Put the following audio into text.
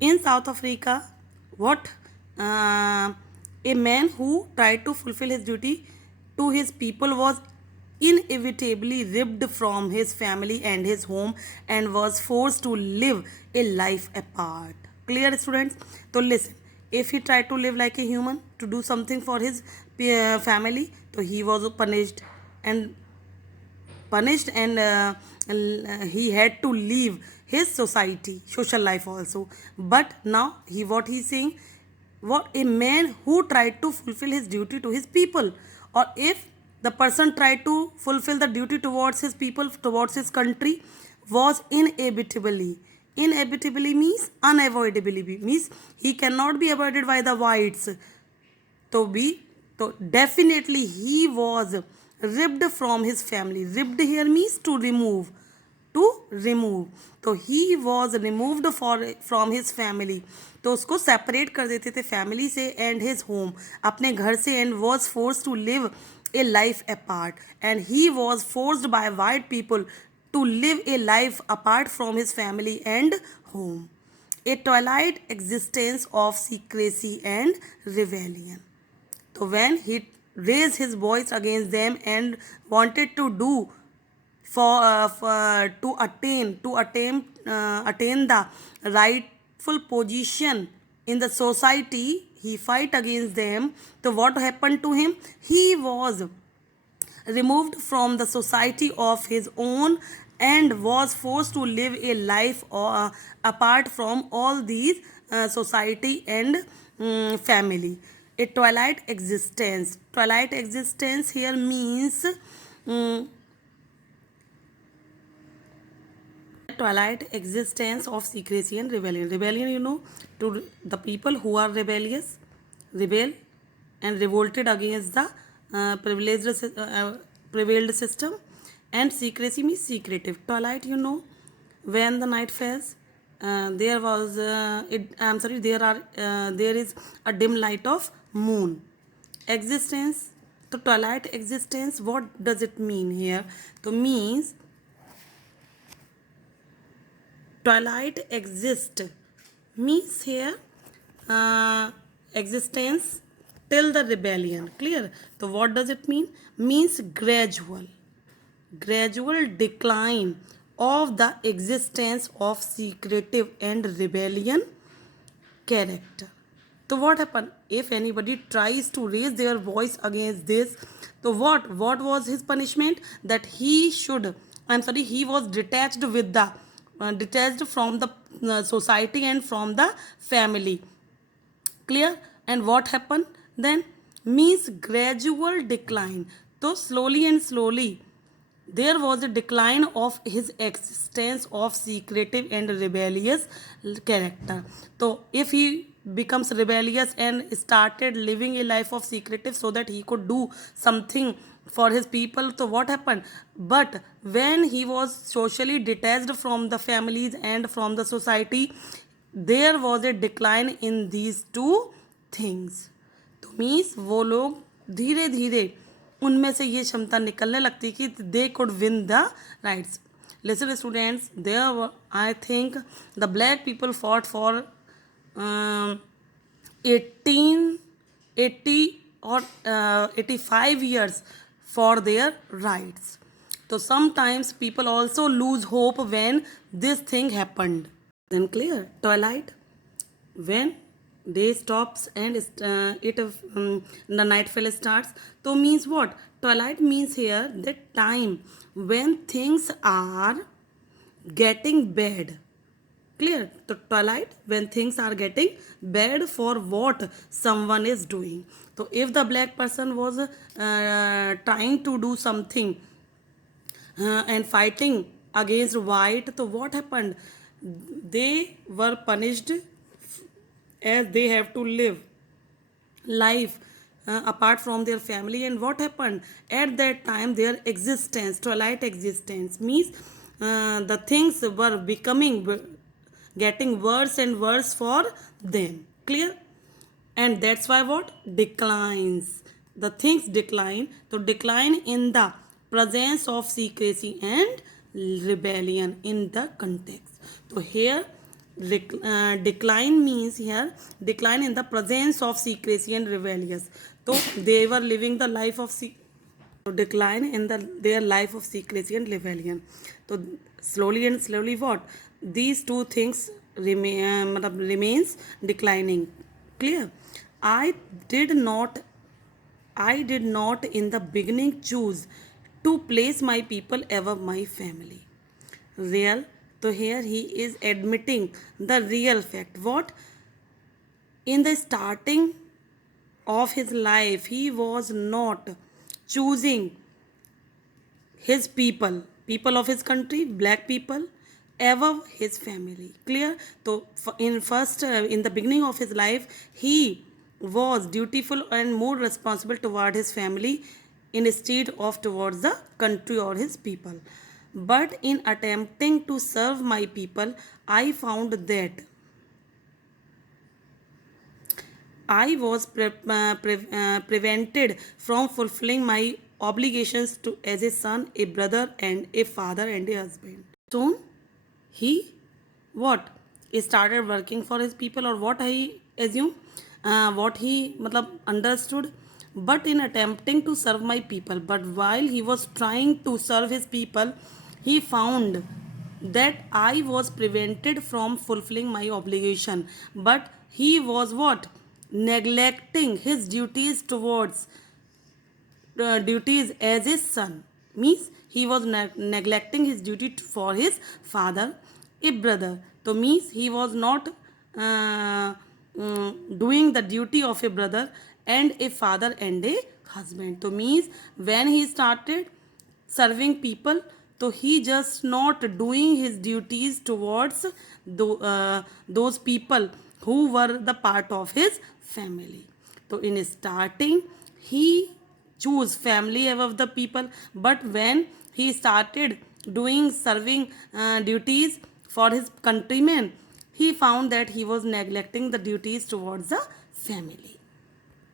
In South Africa, what a man who tried to fulfill his duty to his people was inevitably ripped from his family and his home and was forced to live a life apart. Clear, students? So listen, if he tried to live like a human to do something for his family, so he was and punished and he had to leave his society social life also. But now what he's saying, what a man who tried to fulfill his duty to his people, or if the person tried to fulfill the duty towards his people, towards his country, was inevitably means unavoidably means he cannot be avoided by the whites. तो भी तो definitely he was ripped from his family. Ripped here means to remove. तो he was removed from his family. तो उसको separate कर देते थे family से एंड हिज होम, अपने घर से, and was force to live a life apart, and he was forced by white people to live a life apart from his family and home, a twilight existence of secrecy and rebellion. So when he raised his voice against them and wanted to do for to attain the rightful position in the society, he fight against them. So what happened to him? He was removed from the society of his own and was forced to live a life apart from all these society and family. A twilight existence. Twilight existence here means twilight existence of secrecy and rebellion. Rebellion, to the people who are rebellious, rebel and revolted against the prevailed system, and secrecy means secretive. Twilight, when the night falls, there was I'm sorry, there is a dim light of moon. Existence, the twilight existence, what does it mean here? So means twilight exist means here existence till the rebellion. Clear? So what does it mean? Means gradual decline of the existence of secretive and rebellion character. So what happened if anybody tries to raise their voice against this? So what was his punishment? That he was detached from the society and from the family. Clear? And what happened then? Means gradual decline. So slowly there was a decline of his existence of secretive and rebellious character. So if he becomes rebellious and started living a life of secretive so that he could do something for his people, so what happened? But when he was socially detached from the families and from the society, there was a decline in these two things. तो means वो लोग धीरे धीरे उनमें से ये क्षमता निकलने लगती कि they could win the rights. Listen students, there I think the black people fought for 1880 or 85 years for their rights. So sometimes people also lose hope when this thing happened. Then clear? Twilight, when day stops and the nightfall starts. So means what? Twilight means here that time when things are getting bad. Clear? The twilight when things are getting bad for what someone is doing. So if the black person was trying to do something and fighting against white, so what happened? They were punished as they have to live life apart from their family. And what happened at that time? Their existence, twilight existence, means the things were getting worse and worse for them. Clear? And that's why what? Declines. The things decline. So decline in the presence of secrecy and rebellion in the context. So here Decline means here decline in the presence of secrecy and rebellious. So they were living the life of decline in their life of secrecy and rebellion. So slowly and slowly what these two things remains declining. Clear? I did not I did not in the beginning choose to place my people above my family. Real. So here he is admitting the real fact. What? In the starting of his life, he was not choosing his people of his country, black people, above his family. Clear? So in the beginning of his life, he was dutiful and more responsible toward his family instead of towards the country or his people. But in attempting to serve my people, I found that I was prevented from fulfilling my obligations to as a son, a brother, and a father and a husband. Soon, he what started working for his people, or what I assume, what he understood. But in attempting to serve my people, but while he was trying to serve his people, he found that I was prevented from fulfilling my obligation. But he was what? Neglecting his duties towards duties as a son. Means he was neglecting his duty for his father, a brother. So means he was not doing the duty of a brother and a father and a husband. So means when he started serving people, so he just not doing his duties towards those people who were the part of his family. So in starting, he choose family above the people, but when he started doing serving duties for his countrymen, he found that he was neglecting the duties towards the family.